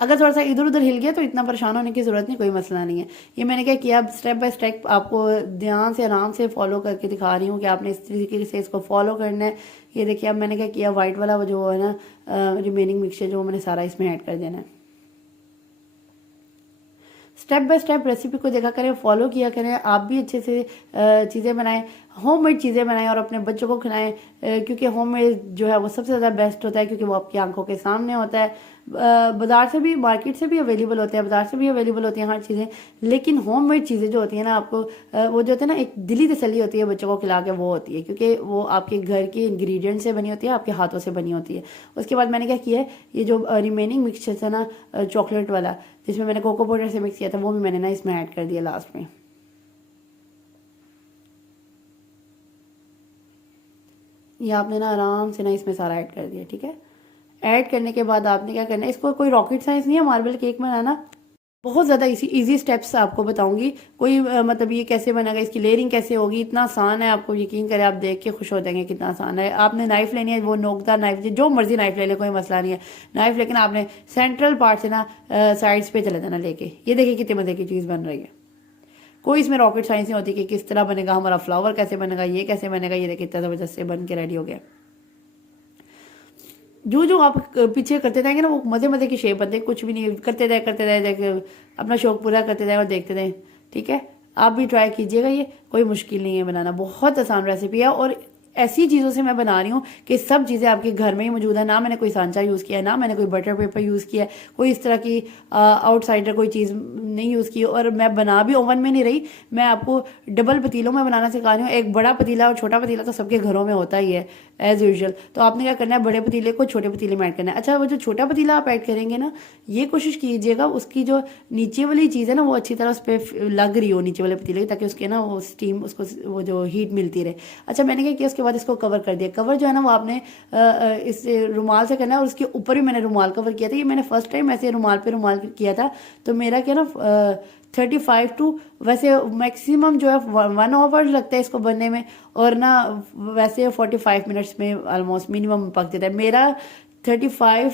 अगर थोड़ा सा इधर उधर हिल गया तो इतना परेशान होने की ज़रूरत नहीं, कोई मसला नहीं है। ये मैंने क्या किया, स्टेप बाय स्टेप आपको ध्यान से आराम से फॉलो करके दिखा रही हूँ कि आपने इस तरीके से इसको फॉलो करना है। ये देखिए अब मैंने क्या किया, वाइट वाला वो जो है ना रिमेनिंग मिक्सचर जो मैंने सारा इसमें ऐड कर देना है। स्टेप बाय स्टेप रेसिपी को देखा करें, फॉलो किया करें, आप भी अच्छे से चीज़ें बनाएं, होममेड चीज़ें बनाएं और अपने बच्चों को खिलाएं, क्योंकि होममेड जो है वो सबसे ज़्यादा बेस्ट होता है, क्योंकि वो आपकी आंखों के सामने होता है। बाज़ार से भी, मार्केट से भी अवेलेबल होते हैं, बाज़ार से भी अवेलेबल होती हैं हर चीज़ें, लेकिन होममेड चीज़ें जो होती हैं ना, आपको वो जो होता है ना, एक दिली तसल्ली होती है बच्चों को खिला के, वो होती है क्योंकि वो आपके घर के इंग्रेडिएंट से बनी होती है, आपके हाथों से बनी होती है। उसके बाद मैंने क्या किया है, ये जो रिमेनिंग मिक्सचर था ना चॉकलेट वाला, जिसमें मैंने कोको पाउडर से मिक्स किया था, वो भी मैंने ना इसमें ऐड कर दिया लास्ट में। ये आपने ना आराम से ना इसमें सारा ऐड कर दिया, ठीक है। ऐड करने के बाद आपने क्या करना है, इसको कोई रॉकेट साइंस नहीं है मार्बल केक बनाना, बहुत ज़्यादा इजी स्टेप्स आपको बताऊंगी। कोई मतलब ये कैसे बनेगा, इसकी लेयरिंग कैसे होगी, इतना आसान है, आपको यकीन करें आप देख के खुश हो जाएंगे कितना आसान है। आपने नाइफ लेनी है, वो नोकदार नाइफ, जो मर्जी नाइफ ले ले, कोई मसला नहीं है नाइफ, लेकिन आपने सेंट्रल पार्ट से ना साइड्स पे चले जाना लेके। ये देखिए कितने मज़े की चीज़ बन रही है। कोई इसमें रॉकेट साइंस नहीं होती कि किस तरह बनेगा हमारा फ्लावर, कैसे बनेगा, ये कैसे बनेगा। ये देखिए इतना ज़बरदस्त से बन के रेडी हो गया। जो जो आप पीछे करते जाएंगे ना, वो मज़े मज़े की शेप बनते, कुछ भी नहीं, करते जाए अपना शौक पूरा करते जाए और देखते जाए, ठीक है। आप भी ट्राई कीजिएगा, ये कोई मुश्किल नहीं है बनाना, बहुत आसान रेसिपी है। और ऐसी चीज़ों से मैं बना रही हूँ कि सब चीज़ें आपके घर में ही मौजूद है, ना मैंने कोई सांचा यूज़ किया है, ना मैंने कोई बटर पेपर यूज़ किया है, कोई इस तरह की आउटसाइडर कोई चीज़ नहीं यूज़ की। और मैं बना भी ओवन में नहीं रही, मैं आपको डबल पतीलों में बनाना सिखा रही हूँ। एक बड़ा पतीला और छोटा पतीला तो सबके घरों में होता ही है एज यूजल, तो आपने क्या करना है, बड़े पतीले को छोटे पतीले में ऐड करना है। अच्छा, वो जो छोटा पतीला आप ऐड करेंगे ना, ये कोशिश कीजिएगा उसकी जो नीचे वाली चीज़ है ना, वो अच्छी तरह उस पर लग रही हो नीचे वाले पतीले, ताकि उसके ना वो स्टीम, उसको वो जो हीट मिलती रहे। अच्छा, मैंने क्या किया, उसके बाद इसको कवर कर दिया। कवर जो है ना, वो आपने इस रुमाल से करना है, और उसके ऊपर भी मैंने रुमाल कवर किया था। ये मैंने फर्स्ट टाइम ऐसे रुमाल पे रुमाल किया था, तो मेरा क्या ना 35 टू, वैसे मैक्सिमम जो है 1 आवर लगता है इसको बनने में, और ना वैसे 45 मिनट्स में ऑलमोस्ट मिनिमम पक जाता है मेरा। 35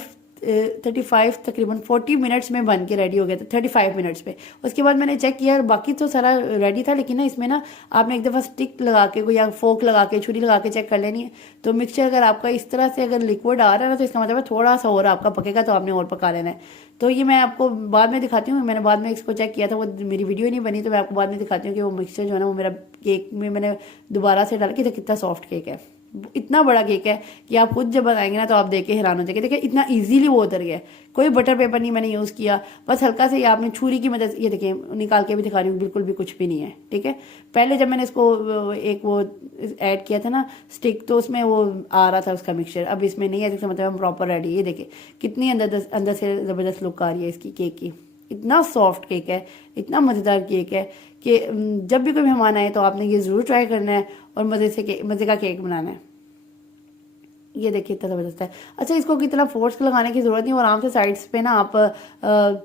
तकरीबन 40 मिनट्स में बन के रेडी हो गया था, 35 मिनट्स पे। उसके बाद मैंने चेक किया, बाकी तो सारा रेडी था, लेकिन ना इसमें ना आपने एक दफ़ा स्टिक लगा के या फोक लगा के, छुरी लगा के चेक कर लेनी है। तो मिक्सचर अगर आपका इस तरह से अगर लिक्विड आ रहा है ना, तो इसका मतलब है थोड़ा सा और आपका पकेगा, तो आपने और पका लेना है। तो ये मैं आपको बाद में दिखाती हूँ, मैंने बाद में इसको चेक किया था, वो मेरी वीडियो नहीं बनी, तो मैं आपको बाद में दिखाती हूँ कि वो मिक्सचर जो है ना, वो मेरा केक में मैंने दोबारा से डाल के, कितना सॉफ्ट केक है। इतना बड़ा केक है कि आप खुद जब बनाएंगे ना, तो आप देख के हैरान हो जाएंगे। देखिए इतना इजीली वो उतर गया, कोई बटर पेपर नहीं मैंने यूज़ किया, बस हल्का से ये आपने छुरी की मदद, ये देखिए निकाल के भी दिखा रही हूँ, बिल्कुल भी कुछ भी नहीं है, ठीक है। पहले जब मैंने इसको एक वो ऐड किया था ना स्टिक, तो उसमें वो आ रहा था उसका मिक्सचर, अब इसमें नहीं है, जिसका मतलब हम प्रॉपर रेडी। ये देखिए कितनी अंदर से ज़बरदस्त लुक आ रही है इसकी केक की। इतना सॉफ्ट केक है, इतना मज़ेदार केक है कि जब भी कोई मेहमान आए तो आपने ये ज़रूर ट्राई करना है और मज़े का केक बनाना है। ये देखिए इतना ज़बरदस्त है। अच्छा, इसको कितना फोर्स लगाने की ज़रूरत नहीं, और आराम से साइड्स पे ना आप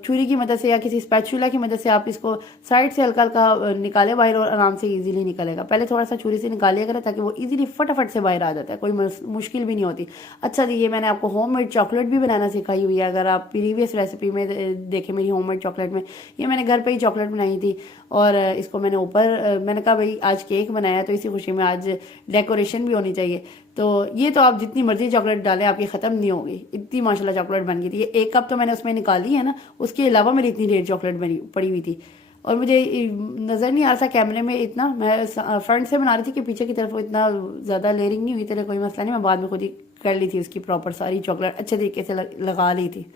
छुरी की मदद से या किसी स्पैचुला की मदद से आप इसको साइड से हल्का हल्का निकाले बाहर, और आराम से इजीली निकलेगा। पहले थोड़ा सा छुरी से निकालिएगा ताकि वो इजीली फटाफट से बाहर आ जाता है, कोई मुश्किल भी नहीं होती। अच्छा जी, ये मैंने आपको होममेड चॉकलेट भी बनाना सिखाई हुई है। अगर आप प्रीवियस रेसिपी में देखें मेरी होममेड चॉकलेट में, ये मैंने घर पर ही चॉकलेट बनाई थी, और इसको मैंने ऊपर मैंने कहा भाई आज केक बनाया तो इसी खुशी में आज डेकोरेशन भी होनी चाहिए। तो ये तो आप जितनी मर्जी चॉकलेट डालें आपकी ख़त्म नहीं होगी, इतनी माशाल्लाह चॉकलेट बन गई थी। ये 1 कप तो मैंने उसमें निकाली है ना, उसके अलावा मेरी इतनी ढेर चॉकलेट बनी पड़ी हुई थी, और मुझे नज़र नहीं आ रहा था कैमरे में इतना। मैं फ्रंट से बना रही थी कि पीछे की तरफ इतना ज़्यादा लेयरिंग नहीं हुई, तेरे कोई मसला नहीं, मैं बाद में खुद ही कर ली थी उसकी प्रॉपर सारी चॉकलेट अच्छे तरीके से लगा ली थी।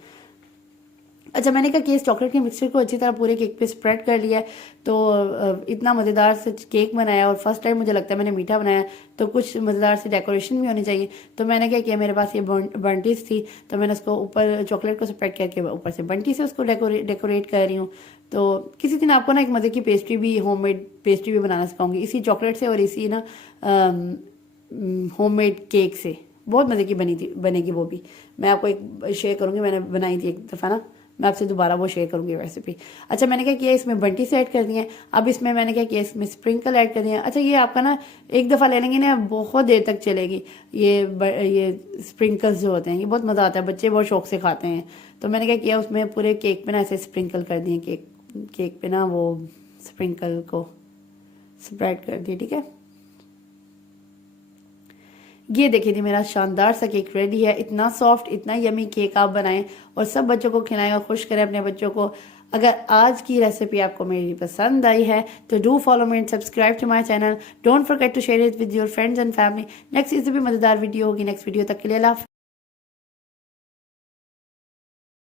अच्छा, मैंने कहा कि इस चॉकलेट के मिक्सचर को अच्छी तरह पूरे केक पे स्प्रेड कर लिया है, तो इतना मज़ेदार से केक बनाया, और फर्स्ट टाइम मुझे लगता है मैंने मीठा बनाया, तो कुछ मज़ेदार से डेकोरेशन भी होनी चाहिए। तो मैंने क्या किया, मेरे पास ये बंटीज थी, तो मैंने उसको ऊपर चॉकलेट को स्प्रेड करके ऊपर से बंटी से उसको डेकोरेट कर रही हूँ। तो किसी दिन आपको ना एक मज़े की पेस्ट्री भी, होममेड पेस्ट्री भी बनाना सिखाऊंगी इसी चॉकलेट से, और इसी ना होममेड केक से, बहुत मज़े की बनेगी वो भी। मैं आपको एक शेयर करूँगी, मैंने बनाई थी एक दफ़ा ना, मैं आपसे दोबारा वो शेयर करूंगी रेसिपी। अच्छा, मैंने क्या किया, इसमें बंटी से ऐड कर दिए हैं। अब इसमें मैंने क्या किया, इसमें स्प्रिंकल ऐड कर दिए हैं। अच्छा, ये आपका ना एक दफ़ा ले लेंगे ना, बहुत देर तक चलेगी ये स्प्रिंकल्स जो होते हैं, ये बहुत मज़ा आता है, बच्चे बहुत शौक से खाते हैं। तो मैंने क्या किया, उसमें पूरे केक पे ना ऐसे स्प्रिंकल कर दिए, केक पे ना वो स्प्रिंकल को स्प्रेड कर दिए। ठीक है, ये देखिए जी मेरा शानदार सा केक रेडी है। इतना सॉफ्ट, इतना यमी केक आप बनाएं और सब बच्चों को खिलाएं और खुश करें अपने बच्चों को। अगर आज की रेसिपी आपको मेरी पसंद आई है तो do follow me and subscribe to my channel. Don't forget to share it with your friends and family. Next इससे भी मजेदार वीडियो होगी। नेक्स्ट वीडियो तक के लिए अल्लाह हाफ़िज़।